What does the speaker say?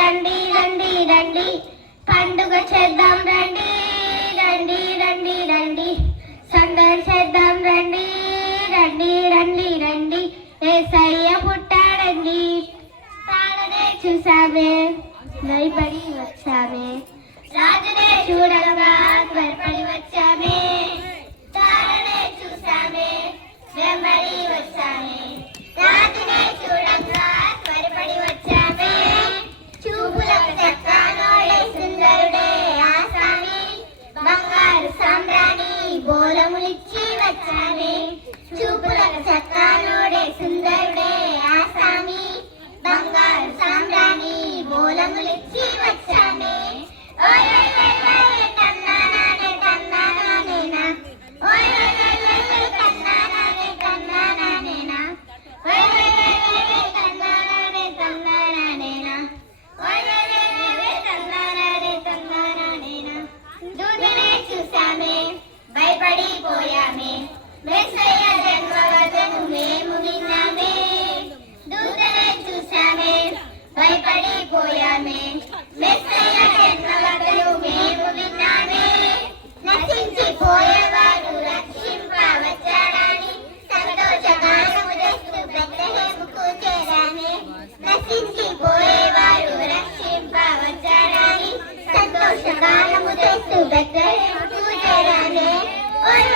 రండి రండి రండి పండుగ చేద్దాం రండి రండి రండి రండి సందడి చేద్దాం రండి రండి రండి రండి యేసయ్య పుట్టాడండి తాళనే చూసామే భయపడి వచ్చామే రాజునే చూడగా త్వరపడి వచ్చామే తాళనే చూసామే వెంబడి వచ్చామే రాజునే చూడగా త్వరపడి వచ్చామే చూపులకు చక్కానోడే సుందరుడే ఆసామి బంగారు సాంబ్రాణి బోలములిచ్చి వచ్చామే చూపులకు చక్కానోడే సుందరుడే ఆసామి బంగారు సాంబ్రాణి బోలములిచ్చి వచ్చామే ఓయ్ ఓయ్ ఓయ్ ఓయ్ కన్నానానే కన్నానానేనా ఓయ్ ఓయ్ ఓయ్ ఓయ్ కన్నానానే కన్నానానేనా ఓయ్ ఓయ్ ఓయ్ ఓయ్ కన్నానానే కన్నానానేనా ఓయ్ ఓయ్ ఓయ్ ఓయ్ కన్నానానే కన్నానానేనా దూతనే చూసామే భయపడిపోయామే మెస్సయ్య జన్మవతను మేము విన్నామే దూతనే చూసామే భయపడిపోయామే మెస్సయ్య జన్మవతను మేము విన్నామే నశించిపోయేవారు రక్షింపవచ్చాడని సంతోషగానము చేస్తూ బెత్లెహేముకు చేరామే నశించిపోయేవారు రక్షింపవచ్చాడని సంతోషగానము చేస్తూ బెత్లెహేముకు చేరామే ఓయ్